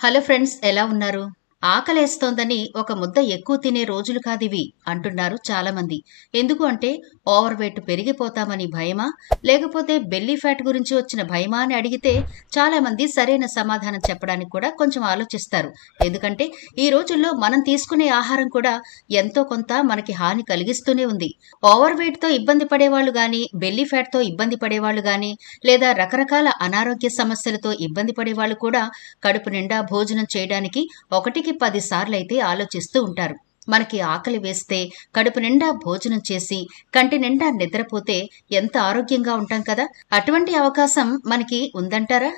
Hello friends, ఎలా ఉన్నారు? ఆకలేస్తోందని ఒక ముద్ద ఎక్కువ తినే రోజులు కాదివి అంటున్నారు చాలామంది. ఎందుకు అంటే ఓవర్ వెయిట్ పెరిగిపోతామని భయమా? లేకపోతే బెల్లీ ఫ్యాట్ గురించి వచ్చిన భయమా అని అడిగితే చాలామంది సరైన సమాధానం చెప్పడానికి కూడా కొంచెం ఆలోచిస్తారు. ఎందుకంటే ఈ రోజుల్లో మనం తీసుకునే ఆహారం కూడా ఎంతో కొంత మనకి హాని కలిగిస్తూనే ఉంది. ఓవర్ వెయిట్‌తో ఇబ్బంది పడేవాళ్ళు గానీ, బెల్లీ ఫ్యాట్‌తో ఇబ్బంది పడేవాళ్ళు గానీ, లేదా రకరకాల అనారోగ్య సమస్యలతో ఇబ్బంది పడేవాళ్ళు కూడా కడుపు నిండా భోజనం చేయడానికి 1కి 10 సార్లయితే ఆలోచిస్తూ ఉంటారు. మనకి ఆకలి వేస్తే కడుపు నిండా భోజనం చేసి కంటి నిండా నిద్రపోతే ఎంత ఆరోగ్యంగా ఉంటాం కదా! అటువంటి అవకాశం మనకి ఉందంటారా?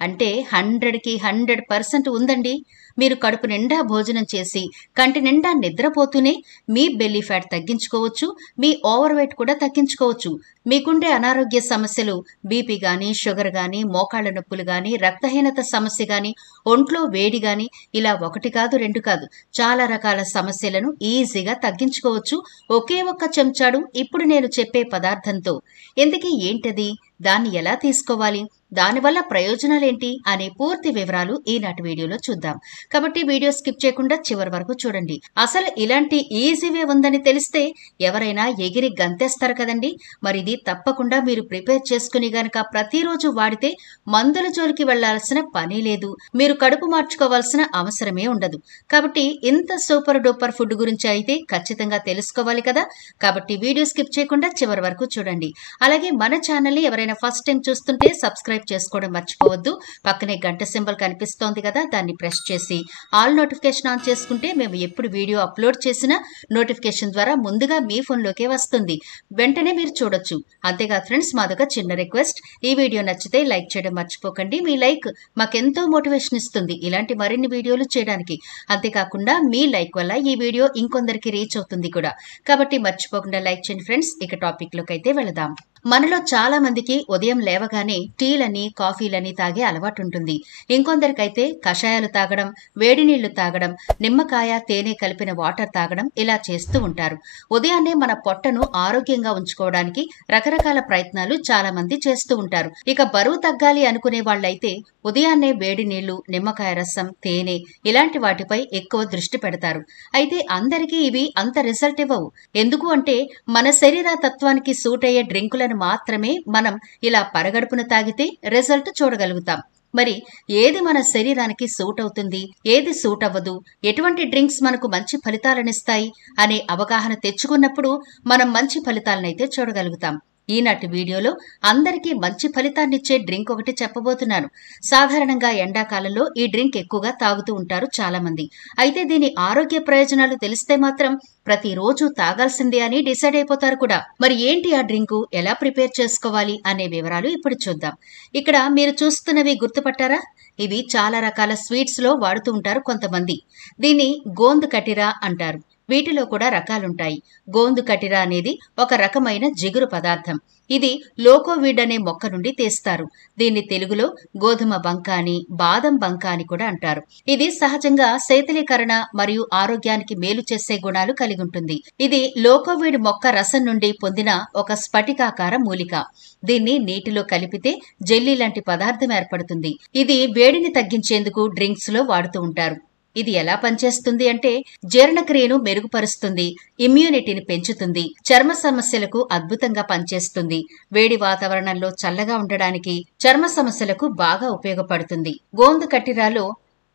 అంటే 100కి 100% ఉందండి. మీరు కడుపు నిండా భోజనం చేసి కంటి నిండా నిద్రపోతూనే మీ బెల్లీ ఫ్యాట్ తగ్గించుకోవచ్చు. మీ ఓవర్ వెయిట్ కూడా తగ్గించుకోవచ్చు. మీకుండే అనారోగ్య సమస్యలు బీపీ గానీ, షుగర్ గానీ, మోకాళ్ళ నొప్పులు గానీ, రక్తహీనత సమస్య గానీ, ఒంట్లో వేడి గానీ, ఇలా 1 కాదు 2 కాదు చాలా రకాల సమస్యలను ఈజీగా తగ్గించుకోవచ్చు. ఒకే ఒక్క చెంచాడు ఇప్పుడు నేను చెప్పే పదార్థంతో. ఇంతకీ ఏంటది? దాన్ని ఎలా తీసుకోవాలి? దానివల్ల ప్రయోజనాలేంటి? అనే పూర్తి వివరాలు ఈనాటి వీడియోలో చూద్దాం. కాబట్టి వీడియో స్కిప్ చేయకుండా చివరి వరకు చూడండి. అసలు ఇలాంటి ఈజీ వే ఉందని తెలిస్తే ఎవరైనా ఎగిరి గంతేస్తారు కదండి. మరి ఇది తప్పకుండా మీరు ప్రిపేర్ చేసుకుని గనక ప్రతిరోజు వాడితే మందుల జోలికి వెళ్లాల్సిన పని లేదు. మీరు కడుపు మార్చుకోవాల్సిన అవసరమే ఉండదు. కాబట్టి ఇంత సూపర్ డూపర్ ఫుడ్ గురించి అయితే ఖచ్చితంగా తెలుసుకోవాలి కదా. కాబట్టి వీడియో స్కిప్ చేయకుండా చివరి వరకు చూడండి. అలాగే మన ఛానల్ని ఎవరైనా ఫస్ట్ టైం చూస్తుంటే సబ్స్క్రైబ్ చేసుకోవడం మర్చిపోవద్దు. పక్కనే గంట సింబల్ కనిపిస్తోంది కదా, దాన్ని ప్రెస్ చేసి ఆల్ నోటిఫికేషన్ ఆన్ చేసుకుంటే మేము ఎప్పుడు వీడియో అప్లోడ్ చేసినా నోటిఫికేషన్ ద్వారా ముందుగా మీ ఫోన్లోకే వస్తుంది. వెంటనే మీరు చూడొచ్చు. అంతేకాదు ఫ్రెండ్స్, మాదొక చిన్న రిక్వెస్ట్. ఈ వీడియో నచ్చితే లైక్ చేయడం మర్చిపోకండి. మీ లైక్ మాకెంతో మోటివేషన్ ఇస్తుంది ఇలాంటి మరిన్ని వీడియోలు చేయడానికి. అంతేకాకుండా మీ లైక్ వల్ల ఈ వీడియో ఇంకొందరికి రీచ్ అవుతుంది కూడా. కాబట్టి మర్చిపోకుండా లైక్ చేయండి ఫ్రెండ్స్. ఇక టాపిక్ లోకి అయితే వెళదాం. మనలో చాలా మందికి ఉదయం లేవగానే టీలని, కాఫీలని తాగే అలవాటు ఉంటుంది. ఇంకొందరికైతే కషాయాలు తాగడం, వేడి నీళ్లు తాగడం, నిమ్మకాయ, తేనె కలిపిన వాటర్ తాగడం ఇలా చేస్తూ ఉంటారు. ఉదయాన్నే మన పొట్టను ఆరోగ్యంగా ఉంచుకోవడానికి రకరకాల ప్రయత్నాలు చాలా మంది చేస్తూ ఉంటారు. ఇక బరువు తగ్గాలి అనుకునే వాళ్ళైతే ఉదయాన్నే వేడి నీళ్లు, నిమ్మకాయ రసం, తేనె ఇలాంటి వాటిపై ఎక్కువ దృష్టి పెడతారు. అయితే అందరికీ ఇవి అంత రిజల్ట్ ఇవ్వవు. ఎందుకు అంటే మన శరీర తత్వానికి సూట్ అయ్యే డ్రింకులను మాత్రమే మనం ఇలా పరగడుపున తాగితే రిజల్ట్ చూడగలుగుతాం. మరి ఏది మన శరీరానికి సూట్ అవుతుంది, ఏది సూట్ అవ్వదు, ఎటువంటి డ్రింక్స్ మనకు మంచి ఫలితాలనిస్తాయి అనే అవగాహన తెచ్చుకున్నప్పుడు మనం మంచి ఫలితాలనైతే చూడగలుగుతాం. ఈనాటి వీడియోలో అందరికీ మంచి ఫలితాన్నిచ్చే డ్రింక్ ఒకటి చెప్పబోతున్నాను. సాధారణంగా ఎండాకాలంలో ఈ డ్రింక్ ఎక్కువగా తాగుతూ ఉంటారు చాలా మంది. అయితే దీని ఆరోగ్య ప్రయోజనాలు తెలిస్తే మాత్రం ప్రతిరోజు తాగాల్సిందే అని డిసైడ్ అయిపోతారు కూడా. మరి ఏంటి ఆ డ్రింకు, ఎలా ప్రిపేర్ చేసుకోవాలి అనే వివరాలు ఇప్పుడు చూద్దాం. ఇక్కడ మీరు చూస్తున్నవి గుర్తుపట్టారా? ఇవి చాలా రకాల స్వీట్స్ లో వాడుతూ ఉంటారు కొంతమంది. దీన్ని గోంద్ కటిరా అంటారు. వీటిలో కూడా రకాలుంటాయి. గోంద్ కటిరా అనేది ఒక రకమైన జిగురు పదార్థం. ఇది లోకోవీడ్ అనే మొక్క నుండి తీస్తారు. దీన్ని తెలుగులో గోధుమ బంక అని, బాదం బంక అని కూడా అంటారు. ఇది సహజంగా శీతలీకరణ మరియు ఆరోగ్యానికి మేలు చేసే గుణాలు కలిగి ఉంటుంది. ఇది లోకోవీడ్ మొక్క రసం నుండి పొందిన ఒక స్ఫటికాకార మూలిక. దీన్ని నీటిలో కలిపితే జెల్లీ లాంటి పదార్థం ఏర్పడుతుంది. ఇది వేడిని తగ్గించేందుకు డ్రింక్స్ లో వాడుతూ ఉంటారు. ఇది ఎలా పనిచేస్తుంది అంటే జీర్ణక్రియను మెరుగుపరుస్తుంది, ఇమ్యూనిటీని పెంచుతుంది, చర్మ సమస్యలకు అద్భుతంగా పనిచేస్తుంది, వేడి వాతావరణంలో చల్లగా ఉండడానికి, చర్మ సమస్యలకు బాగా ఉపయోగపడుతుంది. గోంద్ కటిరాలో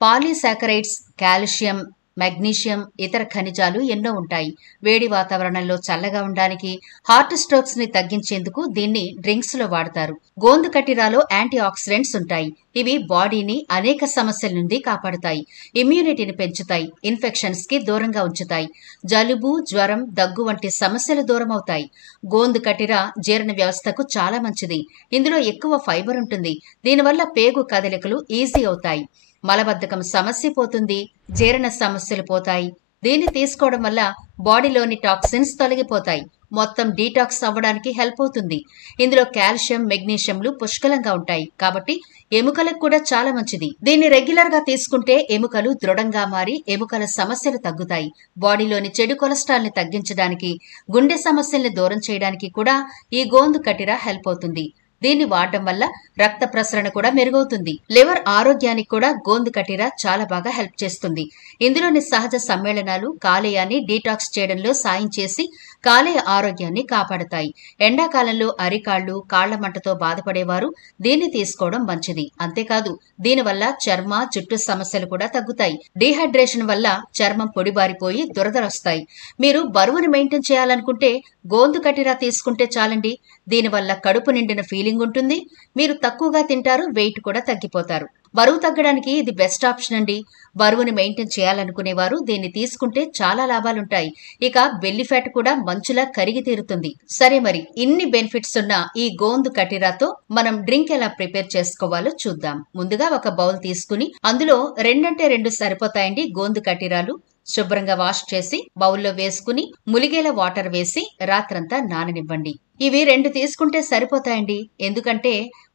పాలీసాకరైడ్స్, కాల్షియం, మెగ్నీషియం, ఇతర ఖనిజాలు ఎన్నో ఉంటాయి. వేడి వాతావరణంలో చల్లగా ఉండడానికి, హార్ట్ స్ట్రోక్స్ ని తగ్గించేందుకు దీన్ని డ్రింక్స్ లో వాడతారు. గోంద్ కటిరాలో యాంటీ ఆక్సిడెంట్స్ ఉంటాయి. ఇవి బాడీని అనేక సమస్యల నుండి కాపాడుతాయి, ఇమ్యూనిటీని పెంచుతాయి, ఇన్ఫెక్షన్స్ కి దూరంగా ఉంచుతాయి, జలుబు, జ్వరం, దగ్గు వంటి సమస్యలు దూరం అవుతాయి. గోంద్ కటిరా జీర్ణ వ్యవస్థకు చాలా మంచిది. ఇందులో ఎక్కువ ఫైబర్ ఉంటుంది. దీనివల్ల పేగు కదలికలు ఈజీ అవుతాయి. మలబద్ధకం సమస్య పోతుంది, జీర్ణ సమస్యలు పోతాయి. దీన్ని తీసుకోవడం వల్ల బాడీలోని టాక్సిన్స్ తొలగిపోతాయి. మొత్తం డీటాక్స్ అవ్వడానికి హెల్ప్ అవుతుంది. ఇందులో కాల్షియం, మెగ్నీషియంలు పుష్కలంగా ఉంటాయి కాబట్టి ఎముకలకు కూడా చాలా మంచిది. దీన్ని రెగ్యులర్ గా తీసుకుంటే ఎముకలు దృఢంగా మారి ఎముకల సమస్యలు తగ్గుతాయి. బాడీలోని చెడు కొలెస్ట్రాల్ ని తగ్గించడానికి, గుండె సమస్యల్ని దూరం చేయడానికి కూడా ఈ గోంద్ కటిరా హెల్ప్ అవుతుంది. దీన్ని వాడడం వల్ల రక్త ప్రసరణ కూడా మెరుగవుతుంది. లివర్ ఆరోగ్యానికి కూడా గోందు కటిరా చాలా బాగా హెల్ప్ చేస్తుంది. ఇందులోని సహజ సమ్మేళనాలు కాలేయాన్ని డీటాక్స్ చేయడంలో సాయం చేసి కాలేయ ఆరోగ్యాన్ని కాపాడతాయి. ఎండాకాలంలో అరికాళ్లు, కాళ్ల మంటతో బాధపడేవారు దీన్ని తీసుకోవడం మంచిది. అంతేకాదు దీనివల్ల చర్మ, జుట్టు సమస్యలు కూడా తగ్గుతాయి. డీహైడ్రేషన్ వల్ల చర్మం పొడిబారిపోయి దురదలొస్తాయి. మీరు బరువును మెయింటైన్ చేయాలనుకుంటే గోందు కటిరా తీసుకుంటే చాలండి. దీనివల్ల కడుపు నిండిన ఫీలింగ్ ఉంటుంది. మీరు తక్కువగా తింటారు, వెయిట్ కూడా తగ్గిపోతారు. బరువు తగ్గడానికి ఇది బెస్ట్ ఆప్షన్ అండి. బరువుని మెయింటైన్ చేయాలనుకునేవారు దీన్ని తీసుకుంటే చాలా లాభాలుంటాయి. ఇక బెల్లి ఫ్యాట్ కూడా మంచులా కరిగి తీరుతుంది. సరే, మరి ఇన్ని బెనిఫిట్స్ ఉన్న ఈ గోందు కటిరాతో మనం డ్రింక్ ఎలా ప్రిపేర్ చేసుకోవాలో చూద్దాం. ముందుగా ఒక బౌల్ తీసుకుని అందులో 2 సరిపోతాయండి గోందు కటిరాలు. శుభ్రంగా వాష్ చేసి బౌల్లో వేసుకుని ములిగేల వాటర్ వేసి రాత్రంతా నాననివ్వండి. ఇవి 2 తీసుకుంటే సరిపోతాయండి. ఎందుకంటే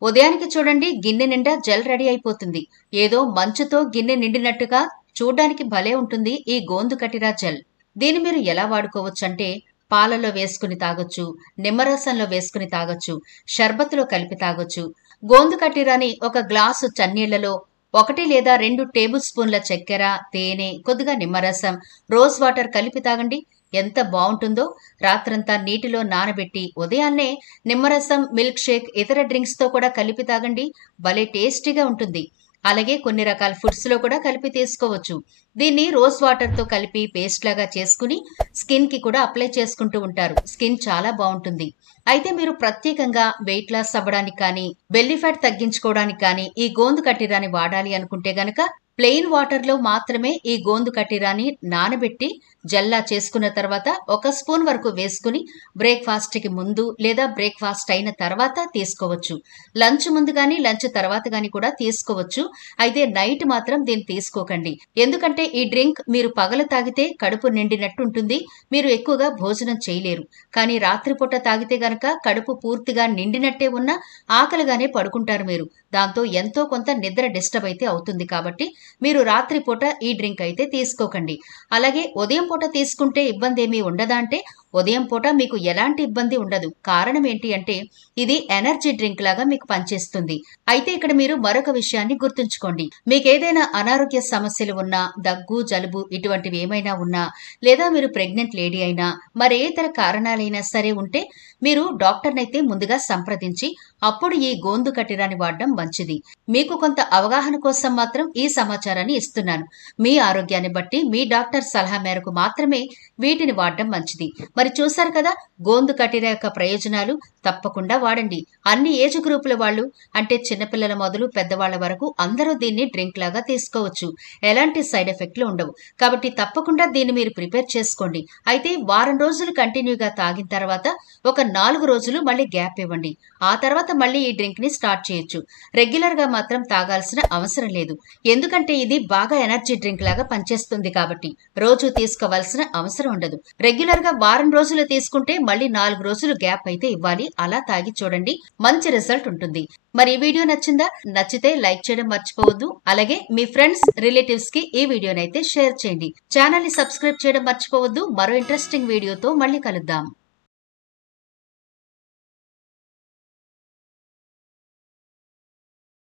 ఉదయానికి చూడండి గిన్నె నిండా జెల్ రెడీ అయిపోతుంది. ఏదో మంచుతో గిన్నె నిండినట్టుగా చూడ్డానికి భలే ఉంటుంది ఈ గోందు కటిరా జెల్. దీన్ని మీరు ఎలా వాడుకోవచ్చంటే పాలలో వేసుకుని తాగొచ్చు, నిమ్మరసంలో వేసుకుని తాగొచ్చు, షర్బత్తులో కలిపి తాగొచ్చు. గోందు కటిరాని ఒక గ్లాసు చన్నీళ్లలో 1 లేదా 2 టేబుల్ స్పూన్ల చక్కెర, తేనె, కొద్దిగా నిమ్మరసం, రోజ్ వాటర్ కలిపి తాగండి. ఎంత బావుంటుందో. రాత్రంతా నీటిలో నానబెట్టి ఉదయాన్నే నిమ్మరసం, మిల్క్ షేక్, ఇతర డ్రింక్స్ తో కూడా కలిపి తాగండి. భలే టేస్టీగా ఉంటుంది. అలాగే కొన్ని రకాల ఫుడ్స్ లో కూడా కలిపి తీసుకోవచ్చు. దీన్ని రోజ్ వాటర్ తో కలిపి పేస్ట్ లాగా చేసుకుని స్కిన్ కి కూడా అప్లై చేసుకుంటూ ఉంటారు. స్కిన్ చాలా బాగుంటుంది. అయితే మీరు ప్రత్యేకంగా వెయిట్ లాస్ అవ్వడానికి కానీ, బెల్లీ ఫ్యాట్ తగ్గించుకోవడానికి కానీ ఈ గోందు కటిరాని వాడాలి అనుకుంటే గనక ప్లెయిన్ వాటర్ లో మాత్రమే ఈ గోందు కటిరాని నానబెట్టి జల్లా చేసుకున్న తర్వాత 1 స్పూన్ వరకు వేసుకుని బ్రేక్ఫాస్ట్ కి ముందు లేదా బ్రేక్ఫాస్ట్ అయిన తర్వాత తీసుకోవచ్చు. లంచ్ ముందు గానీ లంచ్ తర్వాత గానీ కూడా తీసుకోవచ్చు. అయితే నైట్ మాత్రం దీన్ని తీసుకోకండి. ఎందుకంటే ఈ డ్రింక్ మీరు పగలు తాగితే కడుపు నిండినట్టు ఉంటుంది. మీరు ఎక్కువగా భోజనం చేయలేరు. కానీ రాత్రిపూట తాగితే గనక కడుపు పూర్తిగా నిండినట్టే ఉన్నా ఆకలిగానే పడుకుంటారు మీరు. దాంతో ఎంతో కొంత నిద్ర డిస్టర్బ్ అయితే అవుతుంది. కాబట్టి మీరు రాత్రిపూట ఈ డ్రింక్ అయితే తీసుకోకండి. అలాగే ఉదయం పూట తీసుకుంటే ఇబ్బంది ఏమీ ఉండదా అంటే ఉదయం పూట మీకు ఎలాంటి ఇబ్బంది ఉండదు. కారణం ఏంటి అంటే ఇది ఎనర్జీ డ్రింక్ లాగా మీకు పనిచేస్తుంది. అయితే ఇక్కడ మీరు మరొక విషయాన్ని గుర్తుంచుకోండి. మీకు ఏదైనా అనారోగ్య సమస్యలు ఉన్నా, దగ్గు, జలుబు ఇటువంటివి ఏమైనా ఉన్నా, లేదా మీరు ప్రెగ్నెంట్ లేడీ అయినా, మరే ఇతర కారణాలైనా సరే ఉంటే మీరు డాక్టర్నైతే ముందుగా సంప్రదించి అప్పుడు ఈ గోందు కటిరాని వాడడం మంచిది. మీకు కొంత అవగాహన కోసం మాత్రం ఈ సమాచారాన్ని ఇస్తున్నాను. మీ ఆరోగ్యాన్ని బట్టి మీ డాక్టర్ సలహా మేరకు మాత్రమే వీటిని వాడడం మంచిది. మరి చూశారు కదా గోందు కటిరా యొక్క ప్రయోజనాలు. తప్పకుండా వాడండి. అన్ని ఏజ్ గ్రూపుల వాళ్ళు, అంటే చిన్నపిల్లల మొదలు పెద్దవాళ్ల వరకు అందరూ దీన్ని డ్రింక్ లాగా తీసుకోవచ్చు. ఎలాంటి సైడ్ ఎఫెక్ట్లు ఉండవు. కాబట్టి తప్పకుండా దీన్ని మీరు ప్రిపేర్ చేసుకోండి. అయితే వారం రోజులు కంటిన్యూగా తాగిన తర్వాత ఒక 4 రోజులు మళ్ళీ గ్యాప్ ఇవ్వండి. ఆ తర్వాత మళ్ళీ ఈ డ్రింక్ ని స్టార్ట్ చేయొచ్చు. రెగ్యులర్ గా మాత్రం తాగాల్సిన అవసరం లేదు. ఎందుకంటే ఇది బాగా ఎనర్జీ డ్రింక్ లాగా పనిచేస్తుంది కాబట్టి రోజు తీసుకోవాల్సిన అవసరం ఉండదు. రెగ్యులర్ గా వారం రోజులు తీసుకుంటే మళ్ళీ 4 రోజులు గ్యాప్ అయితే ఇవ్వాలి. అలా తాగి చూడండి, మంచి రిజల్ట్ ఉంటుంది. మరి ఈ వీడియో నచ్చిందా? నచ్చితే లైక్ చేయడం మర్చిపోవద్దు. అలాగే మీ ఫ్రెండ్స్, రిలేటివ్స్ కి ఈ వీడియోనైతే షేర్ చేయండి. ఛానల్ ని సబ్స్క్రైబ్ చేయడం మర్చిపోవద్దు. మరో ఇంట్రెస్టింగ్ వీడియోతో మళ్ళీ కలుద్దాం.